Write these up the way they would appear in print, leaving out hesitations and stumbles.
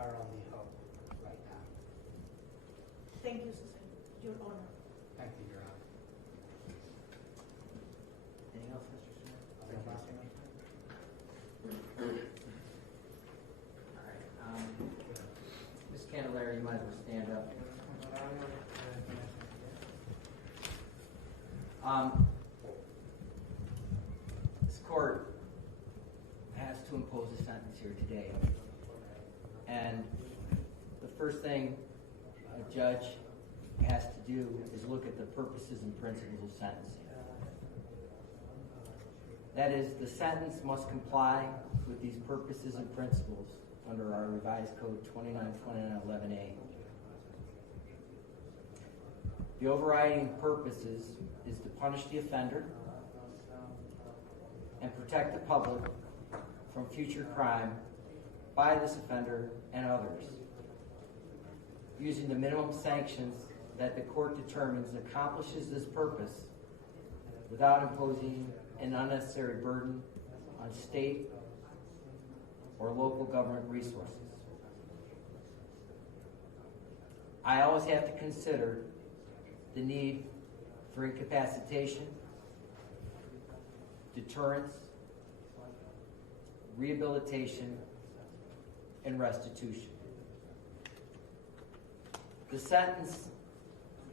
are on the hook right now. Thank you, Susan. Your Honor. Thank you, Your Honor. Anything else, Mr. Smith? All right. Ms. Candelaria, you might as well stand up. This court has to impose a sentence here today. And the first thing a judge has to do is look at the purposes and principles of sentencing. That is, the sentence must comply with these purposes and principles under our revised code 292911A. The overriding purposes is to punish the offender and protect the public from future crime by this offender and others, using the minimum sanctions that the court determines accomplishes this purpose without imposing an unnecessary burden on state or local government resources. I always have to consider the need for incapacitation, deterrence, rehabilitation, and restitution. The sentence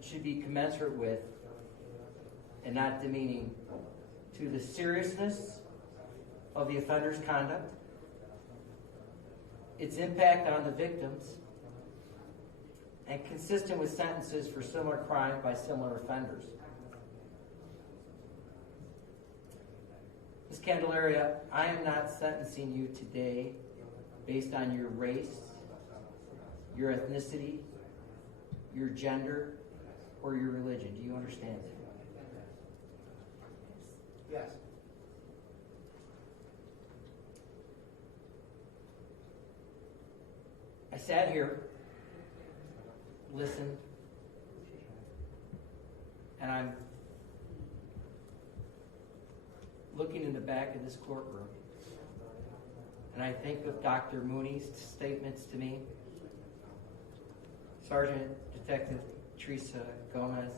should be commensurate with and not demeaning to the seriousness of the offender's conduct, its impact on the victims, and consistent with sentences for similar crime by similar offenders. Ms. Candelaria, I am not sentencing you today based on your race, your ethnicity, your gender, or your religion. Do you understand that? Yes. I sat here, listened, and I'm looking in the back of this courtroom, and I think of Dr. Mooney's statements to me, Sergeant Detective Teresa Gomez,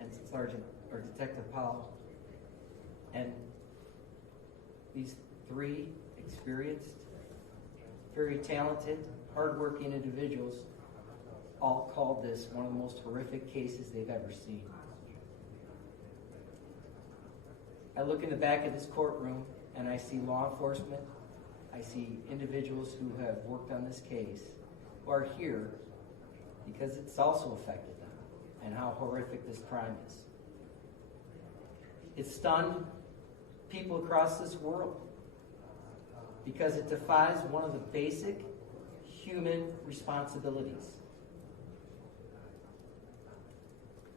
and Detective Powell, and these three experienced, very talented, hardworking individuals all called this one of the most horrific cases they've ever seen. I look in the back of this courtroom and I see law enforcement, I see individuals who have worked on this case, who are here because it's also affected them and how horrific this crime is. It stunned people across this world because it defies one of the basic human responsibilities.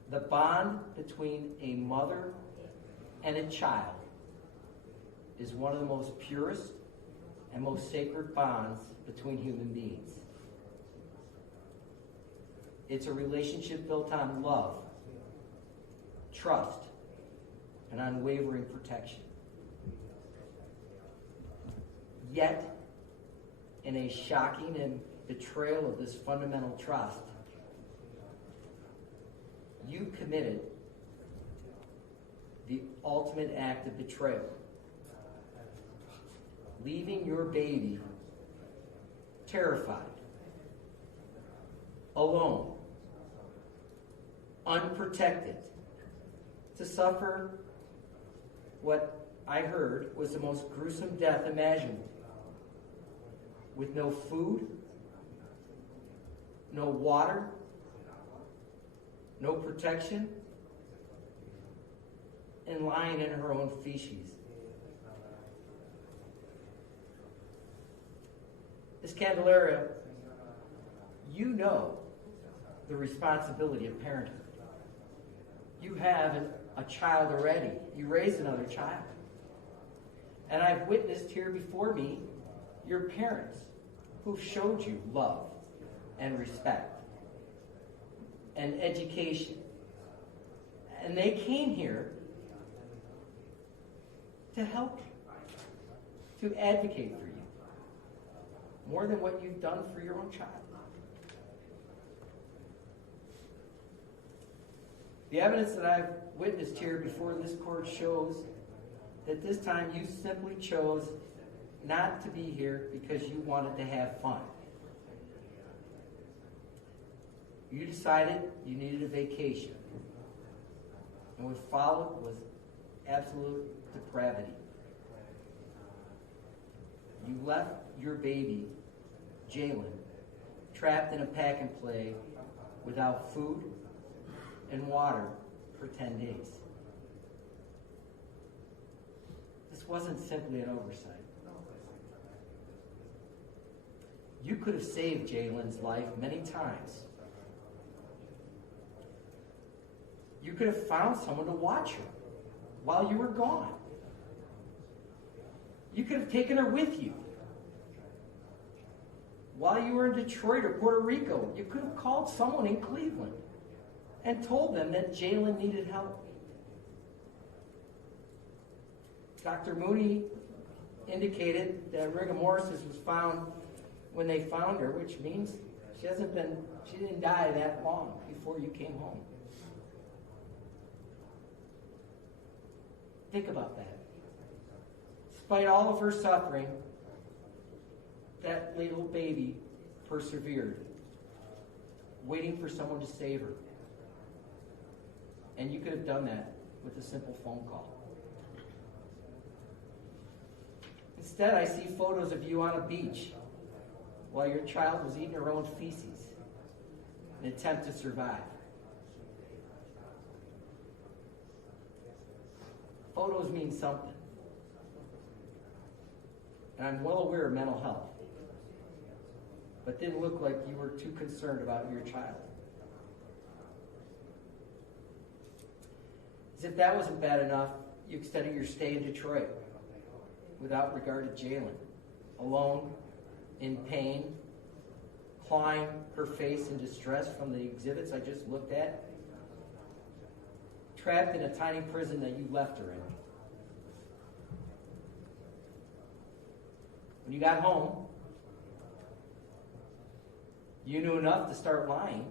The bond between a mother and a child is one of the most purest and most sacred bonds between human beings. It's a relationship built on love, trust, and unwavering protection. Yet, in a shocking and betrayal of this fundamental trust, you committed the ultimate act of betrayal, leaving your baby terrified, alone, unprotected, to suffer what I heard was the most gruesome death imaginable, with no food, no water, no protection, and lying in her own feces. Ms. Candelaria, you know the responsibility of parenthood. You have a child already. You raised another child. And I've witnessed here before me your parents who've showed you love and respect and education. And they came here to help you, to advocate for you. more than what you've done for your own child. The evidence that I've witnessed here before this court shows that this time you simply chose not to be here because you wanted to have fun. You decided you needed a vacation. And what followed was absolute depravity. You left your baby, Jalen, trapped in a pack and play without food and water for 10 days. This wasn't simply an oversight. You could have saved Jalen's life many times. You could have found someone to watch her while you were gone. You could have taken her with you. While you were in Detroit or Puerto Rico, you could have called someone in Cleveland and told them that Jalen needed help. Dr. Mooney indicated that rigor mortis was found when they found her, which means she didn't die that long before you came home. Think about that. Despite all of her suffering, that little baby persevered, waiting for someone to save her. And you could have done that with a simple phone call. Instead, I see photos of you on a beach while your child was eating her own feces in an attempt to survive. Photos mean something. And I'm well aware of mental health, but didn't look like you were too concerned about your child. As if that wasn't bad enough, you extended your stay in Detroit without regard to Jalen, alone, in pain, clawing her face in distress from the exhibits I just looked at, trapped in a tiny prison that you left her in. When you got home, you knew enough to start lying.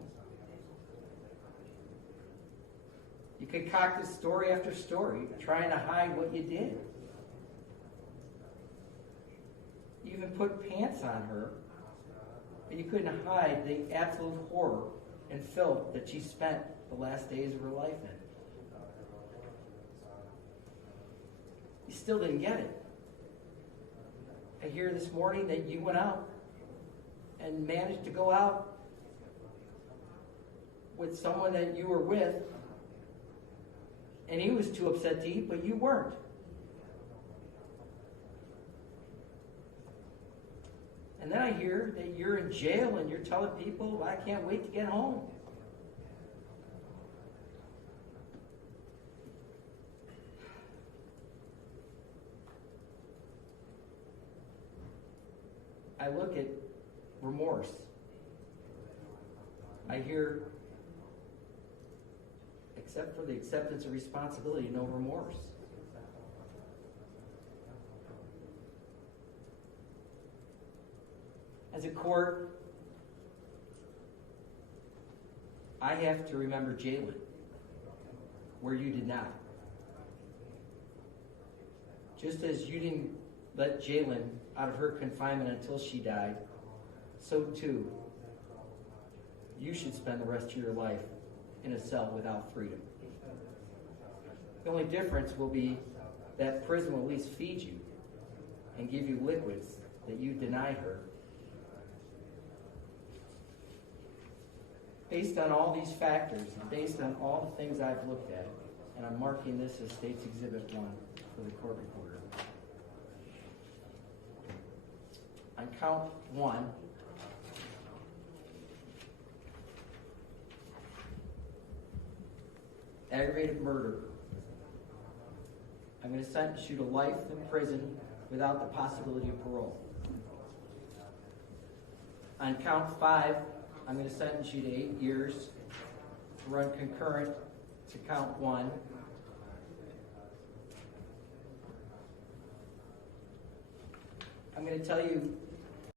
You concocted story after story, trying to hide what you did. You even put pants on her, but you couldn't hide the absolute horror and filth that she spent the last days of her life in. You still didn't get it. I hear this morning that you went out and managed to go out with someone that you were with, and he was too upset to eat, but you weren't. And then I hear that you're in jail and you're telling people, I can't wait to get home. I look at remorse. I hear, except for the acceptance of responsibility, no remorse. As a court, I have to remember Jalen, where you did not. Just as you didn't let Jalen out of her confinement until she died, so too, you should spend the rest of your life in a cell without freedom. The only difference will be that prison will at least feed you and give you liquids that you denied her. Based on all these factors, and based on all the things I've looked at, and I'm marking this as State's Exhibit 1 for the court reporter. On count 1, aggravated murder, I'm going to sentence you to life in prison without the possibility of parole. On count 5, I'm going to sentence you to 8 years to run concurrent to count 1. I'm going to tell you